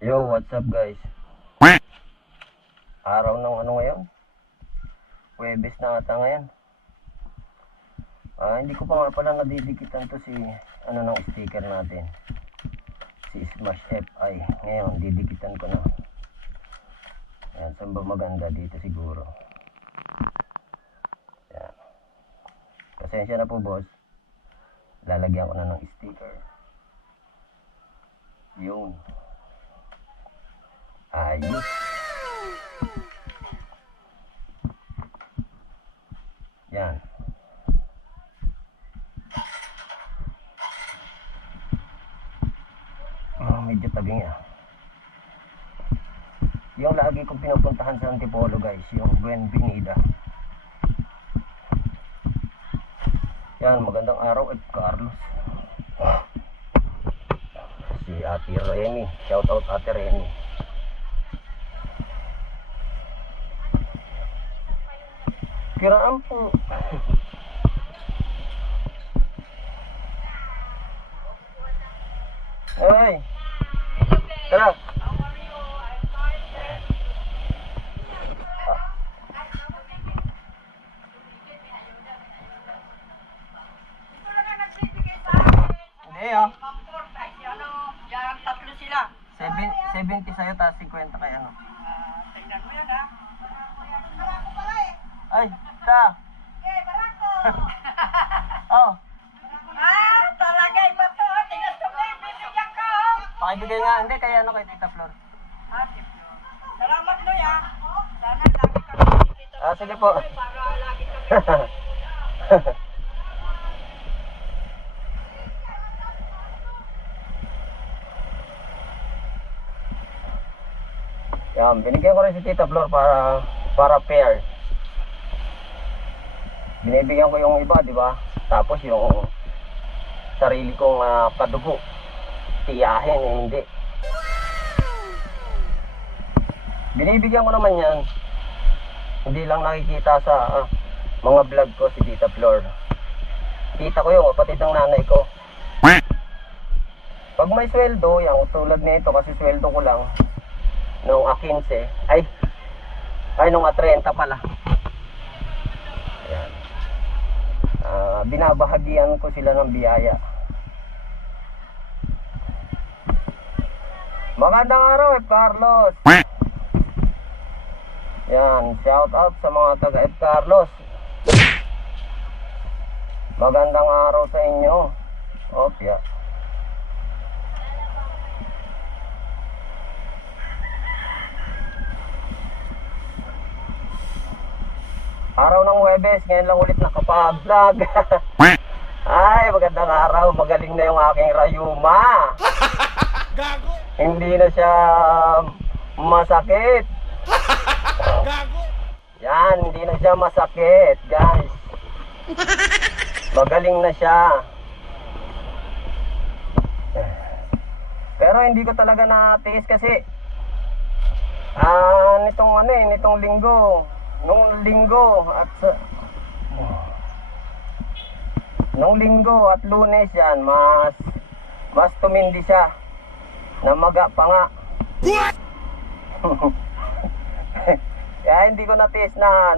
Yo, what's up guys? Araw ng ano ngayon? Huwebes na ata ngayon. Hindi ko pa nga pala nadidikitan to si ano ng sticker natin. Si Smash FI. Ngayon, didikitan ko na. Yan, saan ba maganda? Dito siguro. Yan. Pasensya na po boss. Lalagyan ko na ng sticker. Yun. Ayos. Yan. Medyo tabing ah. Yung lagi kong pinupuntahan sa Antipolo guys, yung Buenvenida. Yan, magandang araw at Carlos. Si Ate Remy, shout out Ate Remy. Kiraan po. Ay. Tara. Hindi ah. 70 sa'yo, tapos 50 kay ano. Tignan mo yan ha. Barako pala eh. Ay, ta. Oh. Talaga iba to. Tingnan to na yung bibigyan ka. Pakibigay nga, hindi, kaya ano kay Tita Flor. Salamat mo ya. Sana lagi kami dito. Sige po. Para lagi kami. Yan, binigyan ko rin si Tita Flor para pair. Binibigyan ko yung iba, di ba? Tapos yung sarili kong kadugo, tiyahin, hindi. Binibigyan ko naman yan. Hindi lang nakikita sa mga vlog ko si Tita Flor. Kita ko yung kapatid ng nanay ko. Pag may sweldo, yan, tulad nito kasi sweldo ko lang nung 15, ay nung 30 pala. Ayan. Binabahagian ko sila ng biyaya. Magandang araw Carlos. Yan, shout out sa mga taga Carlos. Magandang araw sa inyo. Opya. Araw ng Huwebes, ngayon lang ulit nakapag-vlog. Ay, magandang araw. Magaling na yung aking rayuma. Gago! Hindi na siya masakit. Gago! Yan, hindi na siya masakit, guys. Magaling na siya. Pero hindi ko talaga natiis kasi nitong linggo. Nung linggo at Lunes yan, mas tumindi siya. Namaga pa nga. Kaya hindi ko natiis na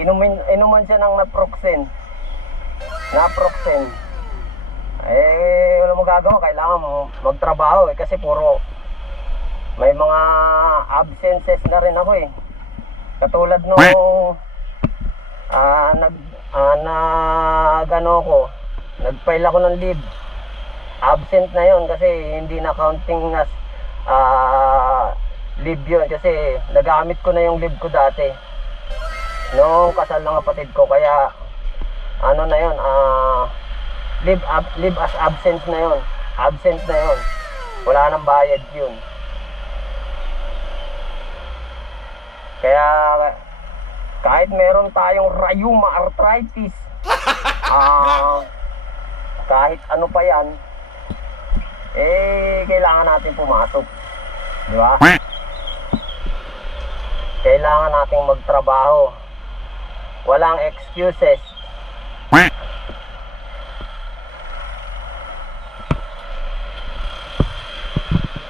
inuman siya ng naproxen. Wala magagawa, kailangan magtrabaho kasi puro may mga absences na rin ako eh. Katulad nung nag-file ako ng leave. Absent na yon kasi hindi na counting as leave yun kasi nagamit ko na yung leave ko dati nung kasal ng kapatid ko, kaya na yun, leave as absent na yun, wala nang bayad yun. Kaya kahit meron tayong rheuma arthritis, kahit ano pa yan, kailangan natin pumasok, di ba? Kailangan nating magtrabaho. Walang excuses.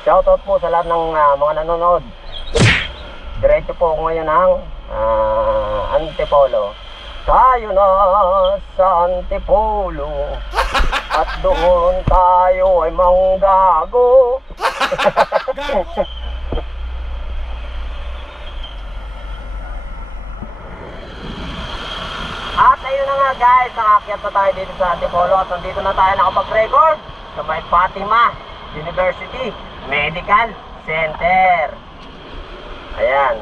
Shoutout po sa lahat ng mga nanonood. Diretso po ako ngayon ng Antipolo. Tayo na sa Antipolo at doon tayo ay manggago. At ayun na nga guys, nakakyat na tayo dito sa Antipolo at nandito na tayo nakapag-record sa may Fatima University Medical Center. Ayan.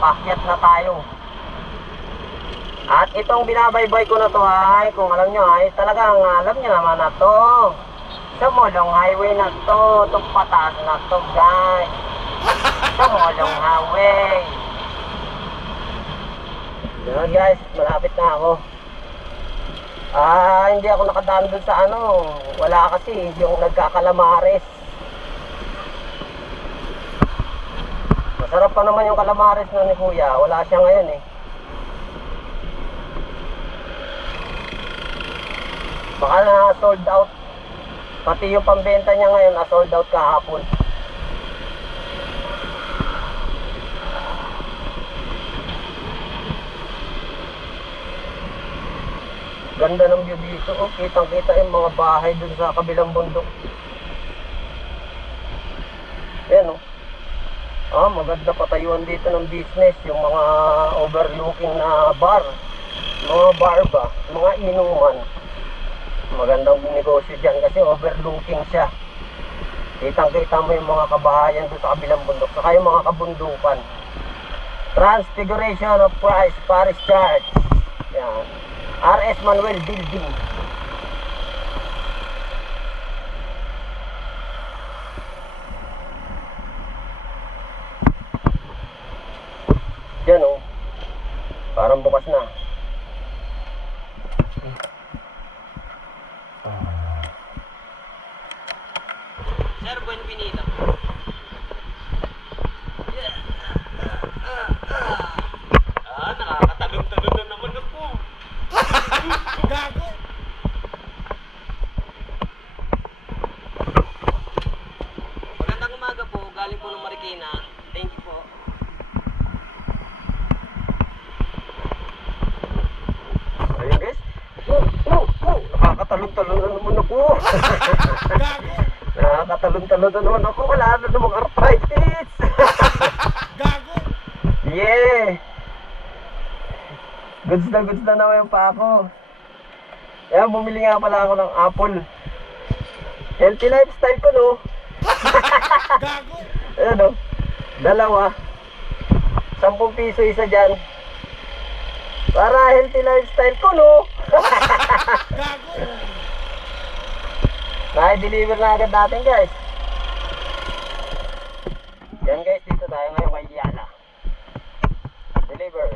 Pakyat na tayo. At itong binabaybay ko na to ay, kung alam nyo ay, talagang alam nyo naman na to. Sa Molong Highway na to, itong patas na to guys. Sa Molong Highway. Yan guys, malapit na ako. Hindi ako nakadaan dun sa ano. Wala kasi, yung nagkakalamares. Masarap pa naman yung kalamares na ni Kuya. Wala siya ngayon eh. Baka na sold out. Pati yung pambenta niya ngayon na sold out kahapon. Ganda ng view dito. Oh, kitang kita yung mga bahay dun sa kabilang bundok. Ayan oh. Maganda patayuan dito ng business. Yung mga overlooking na bar. Mga bar ba? Mga inuman. Magandang negosyo dyan kasi overlooking siya. Kitang kita mo yung mga kabahayan doon sa kabilang bundok. Saka yung mga kabundukan. Transfiguration of Christ Parish Church. Yan. R.S. Manuel Building. Yan o. Parang bukas na. Sir, buen venido. Nakakatalon-talon na naman ako. Gago! Magandang umaga po. Galing po ng Marikina. Thank you po. Ayun guys. Nakakatalon-talon na naman ako. Gago! Nakakatalon-talon na naman ako. Wala na namang arthritis. Gago! Yeah! Goods na naman yung pa ako. Kaya bumili nga pala ako ng apple. Healthy lifestyle ko no. Gago! Ayan o. Dalawa. 10 piso isa dyan. Para healthy lifestyle ko no. Gago! Na-deliver na agad natin guys. Yan guys, dito tayo ngayon kay Yala. Deliver.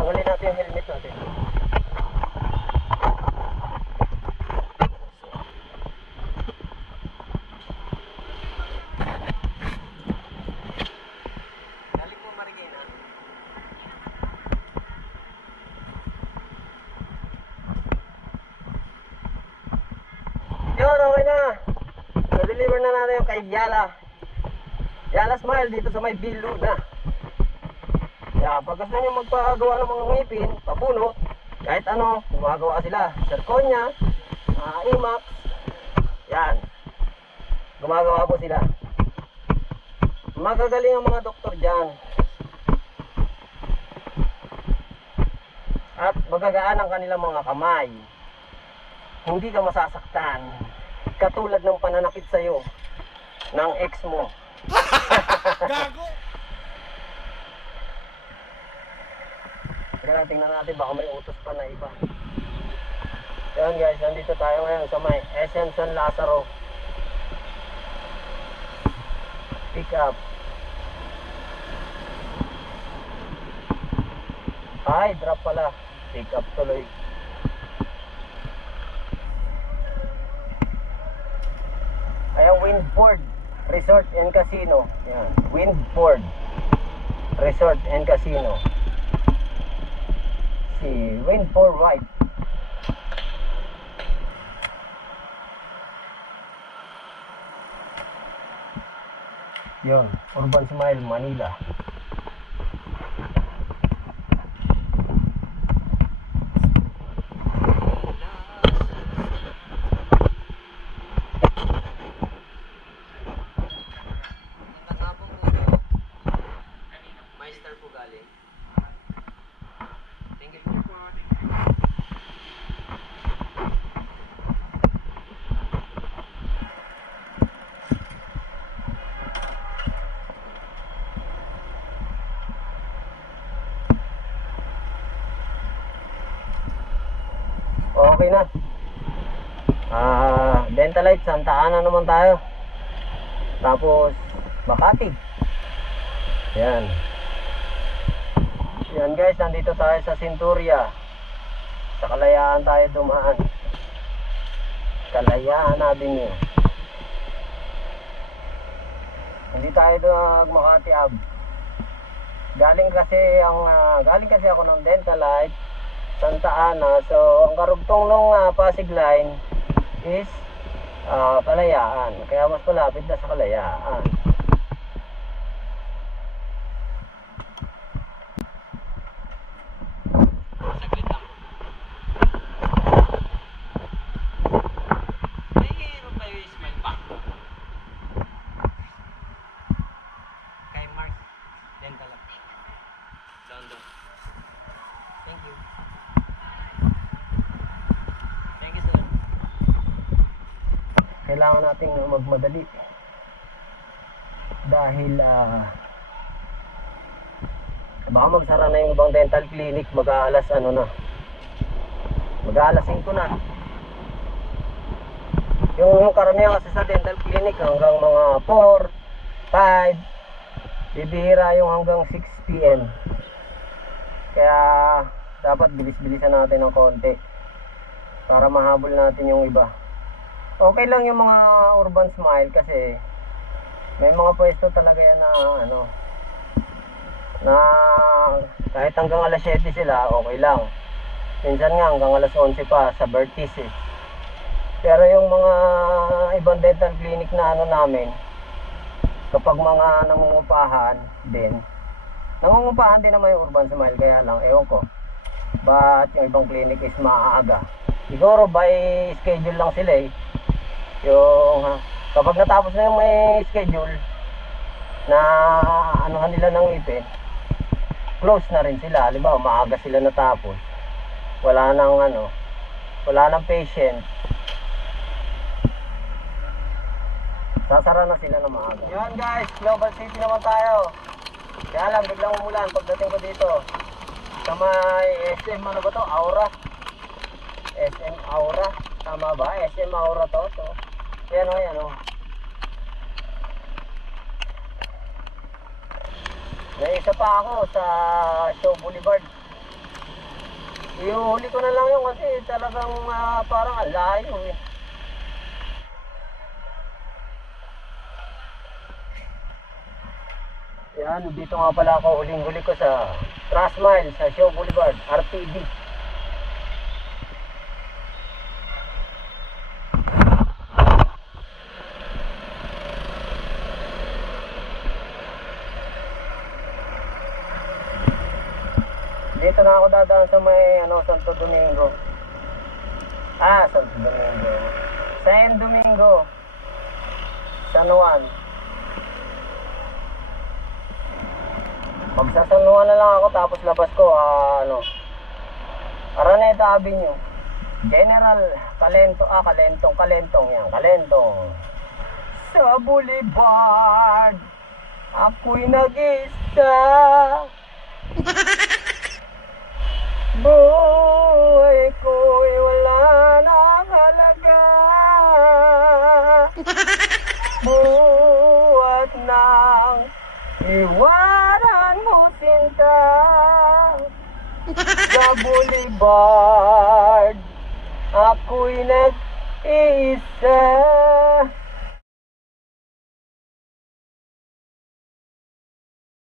Tanggalin natin yung helmet natin. Galing mo Marikina. Yun, okay na. Na-deliver na natin yung kay Yala. Yala Smile dito sa may Bilo na. Kaya pag gusto nyo magpagawa ng mga ngipin, papuno, kahit ano, gumagawa sila. Zirconia, IMAX, yan. Gumagawa po sila. Magagaling ang mga doktor dyan. At magagaan ang kanilang mga kamay. Hindi ka masasaktan. Katulad ng pananakit sa'yo ng ex mo. Gago! Kaya tingnan natin baka may utos pa na iba. Yan guys, nandito tayo ngayon sa may SM San Lazaro. Pick up. Ay, drop pala. Pick up tuloy. Ayan, Windford Resort and Casino. Yan, Windford Resort and Casino. Si Windford White. Yun, Urban Smile, Manila. Master po galing. Thank you po. Okay na. Dentalite, Santa Ana naman tayo. Tapos, Makati. Yan. Yan guys, nandito tayo sa Centuria. Sa Kalayaan tayo dumaan. Kalayaan Avenue. Hindi tayo Makati Ave. Galing kasi ako ng Dentalite, Santa Ana. So, ang karugtong nung Pasig Line is Kalayaan. Kaya mas malapit na sa Kalayaan. Saglit lang. Mayroon pa yung smile pa. Kay Mark. Dental. London. Thank you. Thank you sir. Kailangan nating magmadali dahil baka magsara na yung ibang dental clinic. Mag-aalas 5 na. Yung karamihan kasi sa dental clinic hanggang mga 4, 5, bibihira yung hanggang 6 PM. Kaya dapat bilis-bilisan natin ng konti para mahabol natin yung iba. Okay lang yung mga Urban Smile kasi may mga pwesto talaga yan na kahit hanggang alas 7 sila, okay lang. Minsan nga hanggang alas 11 pa sa Bertis eh. Pero yung mga ibang dental clinic na namin, kapag mga nangungupahan din naman yung Urban Smile, kaya lang ewan ko ba't yung ibang clinic is maaga. Siguro by schedule lang sila eh. Yung kapag natapos na yung may schedule na anuhan nila ng ipin, close na rin sila. Halimbawa maaga sila natapos, wala nang patient, sasara na sila na maaga. Yan guys, Global City naman tayo. Kaya lang biglang umulan pagdating ko dito sa may SM Aura. SM Aura, tama ba? SM Aura to. Yan o. May isa pa ako sa Show Boulevard. Ihuli ko na lang yun kasi talagang parang alayo eh. Yan, dito nga pala ako huling-huli ko sa Trustmile sa Show Boulevard, RTD. Dito na ako dadaan sa may Santo Domingo. Santo Domingo. San Domingo. San Juan. Magsa San Juan na lang ako tapos labas ko Araneta Avenue. General Kalentong yan. Kalentong. Sa Boulevard ako'y nag-isa. Buhay ko'y wala nang halaga. Buhat nang iwanan mo sinta. Sa Boulevard ako'y nag-iisa.